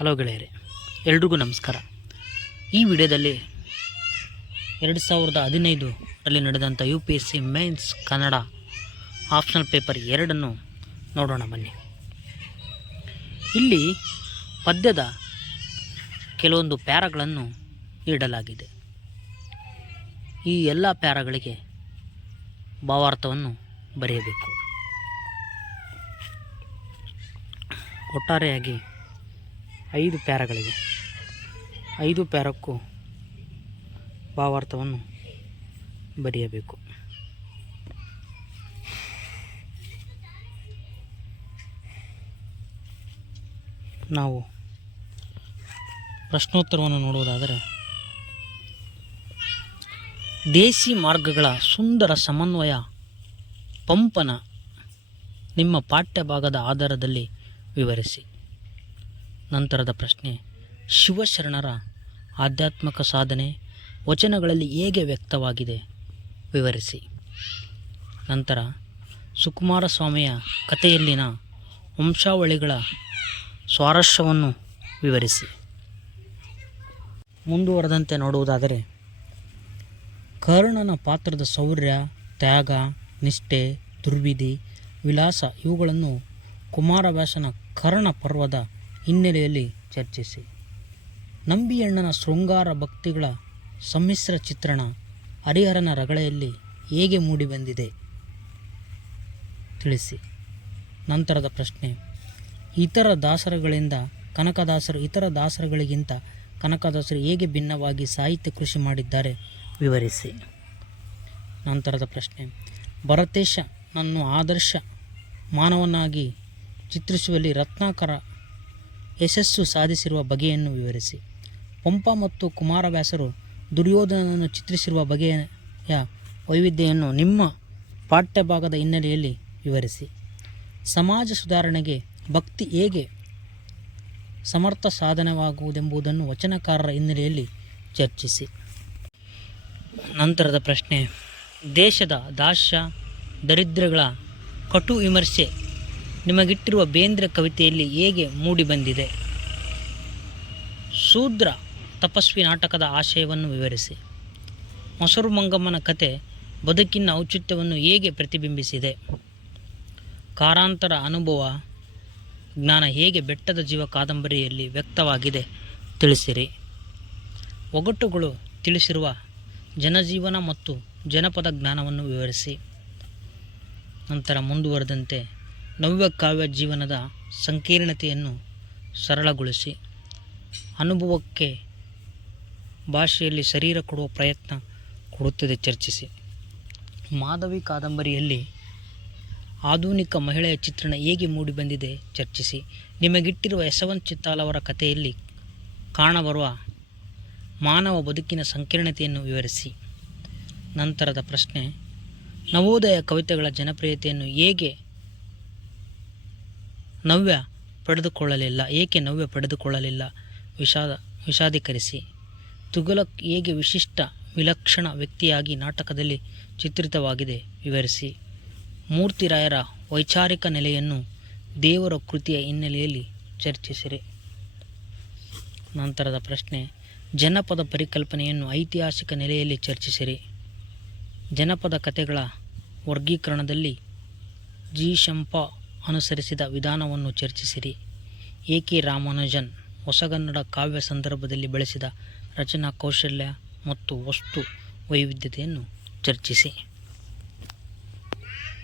Hello ಗೆಳೆಯರೆ, ಎಲ್ರಿಗೂ ನಮಸ್ಕಾರ. ಈ ವಿಡಿಯೋದಲ್ಲಿ ಎರಡು ಸಾವಿರದ ಹದಿನೈದರಲ್ಲಿ ನಡೆದಂಥ U P S C mains Kannada optional paper ಎರಡನ್ನು ನೋಡೋಣ ಬನ್ನಿ. ಇಲ್ಲಿ ಪದ್ಯದ ಕೆಲವೊಂದು ಪ್ಯಾರಾಗಳನ್ನು ನೀಡಲಾಗಿದೆ. ಈ ಎಲ್ಲ ಪ್ಯಾರಾಗಳಿಗೆ ಭಾವಾರ್ಥವನ್ನು ಬರೆಯಬೇಕು. ಒಟ್ಟಾರೆಯಾಗಿ ಐದು ಪ್ಯಾರಗಳಿವೆ. ಐದು ಪ್ಯಾರಕ್ಕೂ ಭಾವಾರ್ಥವನ್ನು ಬರೆಯಬೇಕು. ನಾವು ಪ್ರಶ್ನೋತ್ತರವನ್ನು ನೋಡುವುದಾದರೆ, ದೇಸಿ ಮಾರ್ಗಗಳ ಸುಂದರ ಸಮನ್ವಯ ಪಂಪನ ನಿಮ್ಮ ಪಾಠ್ಯಭಾಗದ ಆಧಾರದಲ್ಲಿ ವಿವರಿಸಿ. ನಂತರದ ಪ್ರಶ್ನೆ. ಶಿವಶರಣರ ಆಧ್ಯಾತ್ಮಿಕ ಸಾಧನೆ ವಚನಗಳಲ್ಲಿ ಹೇಗೆ ವ್ಯಕ್ತವಾಗಿದೆ? ವಿವರಿಸಿ. ನಂತರ ಸುಕುಮಾರ ಸ್ವಾಮಿಯ ಕಥೆಯಲ್ಲಿನ ವಂಶಾವಳಿಗಳ ಸ್ವಾರಸ್ಯವನ್ನು ವಿವರಿಸಿ. ಮುಂದುವರೆದಂತೆ ನೋಡುವುದಾದರೆ, ಕರ್ಣನ ಪಾತ್ರದ ಶೌರ್ಯ, ತ್ಯಾಗ, ನಿಷ್ಠೆ, ದುರ್ವಿಧಿ, ವಿಲಾಸ ಇವುಗಳನ್ನು ಕುಮಾರವ್ಯಾಸನ ಕರ್ಣ ಪರ್ವದ ಹಿನ್ನೆಲೆಯಲ್ಲಿ ಚರ್ಚಿಸಿ. ನಂಬಿಯಣ್ಣನ ಶೃಂಗಾರ ಭಕ್ತಿಗಳ ಸಮ್ಮಿಶ್ರ ಚಿತ್ರಣ ಹರಿಹರನ ರಗಳೆಯಲ್ಲಿ ಹೇಗೆ ಮೂಡಿಬಂದಿದೆ ತಿಳಿಸಿ. ನಂತರದ ಪ್ರಶ್ನೆ. ಇತರ ದಾಸರಗಳಿಂದ ಕನಕದಾಸರು, ಇತರ ದಾಸರಗಳಿಗಿಂತ ಕನಕದಾಸರು ಹೇಗೆ ಭಿನ್ನವಾಗಿ ಸಾಹಿತ್ಯ ಕೃಷಿ ಮಾಡಿದ್ದಾರೆ ವಿವರಿಸಿ. ನಂತರದ ಪ್ರಶ್ನೆ. ಭರತೇಶ ನನ್ನ ಆದರ್ಶ ಮಾನವನಾಗಿ ಚಿತ್ರಿಸುವಲ್ಲಿ ರತ್ನಾಕರ ಯಶಸ್ಸು ಸಾಧಿಸಿರುವ ಬಗೆಯನ್ನು ವಿವರಿಸಿ. ಪಂಪ ಮತ್ತು ಕುಮಾರವ್ಯಾಸರು ದುರ್ಯೋಧನನನ್ನು ಚಿತ್ರಿಸಿರುವ ಬಗೆಯ ವೈವಿಧ್ಯವನ್ನು ನಿಮ್ಮ ಪಾಠ್ಯಭಾಗದ ಹಿನ್ನೆಲೆಯಲ್ಲಿ ವಿವರಿಸಿ. ಸಮಾಜ ಸುಧಾರಣೆಗೆ ಭಕ್ತಿ ಹೇಗೆ ಸಮರ್ಥ ಸಾಧನವಾಗುವುದೆಂಬುದನ್ನು ವಚನಕಾರರ ಹಿನ್ನೆಲೆಯಲ್ಲಿ ಚರ್ಚಿಸಿ. ನಂತರದ ಪ್ರಶ್ನೆ. ದೇಶದ ದಾಸ್ಯ, ದರಿದ್ರಗಳ ಕಟು ವಿಮರ್ಶೆ ನಿಮಗಿಟ್ಟಿರುವ ಬೇಂದ್ರ ಕವಿತೆಯಲ್ಲಿ ಹೇಗೆ ಮೂಡಿಬಂದಿದೆ ಶೂದ್ರ ತಪಸ್ವಿ ನಾಟಕದ ಆಶಯವನ್ನು ವಿವರಿಸಿ. ಮೊಸರು ಮಂಗಮ್ಮನ ಕತೆ ಬದುಕಿನ ಔಚಿತ್ಯವನ್ನು ಹೇಗೆ ಪ್ರತಿಬಿಂಬಿಸಿದೆ? ಕಾರಾಂತರ ಅನುಭವ ಜ್ಞಾನ ಹೇಗೆ ಬೆಟ್ಟದ ಜೀವ ಕಾದಂಬರಿಯಲ್ಲಿ ವ್ಯಕ್ತವಾಗಿದೆ ತಿಳಿಸಿರಿ. ಒಗಟುಗಳು ತಿಳಿಸಿರುವ ಜನಜೀವನ ಮತ್ತು ಜನಪದ ಜ್ಞಾನವನ್ನು ವಿವರಿಸಿ. ನಂತರ ಮುಂದುವರೆದಂತೆ ನವ್ಯ ಕಾವ್ಯ ಜೀವನದ ಸಂಕೀರ್ಣತೆಯನ್ನು ಸರಳಗೊಳಿಸಿ, ಅನುಭವಕ್ಕೆ ಭಾಷೆಯಲ್ಲಿ ಶರೀರ ಕೊಡುವ ಪ್ರಯತ್ನ ಕೊಡುತ್ತದೆ ಚರ್ಚಿಸಿ. ಮಾಧವಿ ಕಾದಂಬರಿಯಲ್ಲಿ ಆಧುನಿಕ ಮಹಿಳೆಯ ಚಿತ್ರಣ ಹೇಗೆ ಮೂಡಿಬಂದಿದೆ ಚರ್ಚಿಸಿ. ನಿಮಗಿಟ್ಟಿರುವ ಯಶವಂತ್ ಚಿತ್ತಾಲ್ ಅವರ ಕಥೆಯಲ್ಲಿ ಕಾಣಬರುವ ಮಾನವ ಬದುಕಿನ ಸಂಕೀರ್ಣತೆಯನ್ನು ವಿವರಿಸಿ. ನಂತರದ ಪ್ರಶ್ನೆ, ನವೋದಯ ಕವಿತೆಗಳ ಜನಪ್ರಿಯತೆಯನ್ನು ಹೇಗೆ ನವ್ಯ ಪಡೆದುಕೊಳ್ಳಲಿಲ್ಲ. ಏಕೆ ನವ್ಯ ಪಡೆದುಕೊಳ್ಳಲಿಲ್ಲ? ವಿಷಾದ, ವಿಷಾದೀಕರಿಸಿ. ತುಘಲಕ್ ಹೇಗೆ ವಿಶಿಷ್ಟ ವಿಲಕ್ಷಣ ವ್ಯಕ್ತಿಯಾಗಿ ನಾಟಕದಲ್ಲಿ ಚಿತ್ರಿತವಾಗಿದೆ ವಿವರಿಸಿ. ಮೂರ್ತಿರಾಯರ ವೈಚಾರಿಕ ನೆಲೆಯನ್ನು ದೇವರ ಕೃತಿಯ ಹಿನ್ನೆಲೆಯಲ್ಲಿ ಚರ್ಚಿಸಿರಿ. ನಂತರದ ಪ್ರಶ್ನೆ, ಜನಪದ ಪರಿಕಲ್ಪನೆಯನ್ನು ಐತಿಹಾಸಿಕ ನೆಲೆಯಲ್ಲಿ ಚರ್ಚಿಸಿರಿ. ಜನಪದ ಕಥೆಗಳ ವರ್ಗೀಕರಣದಲ್ಲಿ ಜಿ. ಶಂಪ ಅನುಸರಿಸಿದ ವಿಧಾನವನ್ನು ಚರ್ಚಿಸಿರಿ. ಎ ಕೆ ರಾಮಾನುಜನ್ ಹೊಸಗನ್ನಡ ಕಾವ್ಯ ಸಂದರ್ಭದಲ್ಲಿ ಬಳಸಿದ ರಚನಾ ಕೌಶಲ್ಯ ಮತ್ತು ವಸ್ತು ವೈವಿಧ್ಯತೆಯನ್ನು ಚರ್ಚಿಸಿ.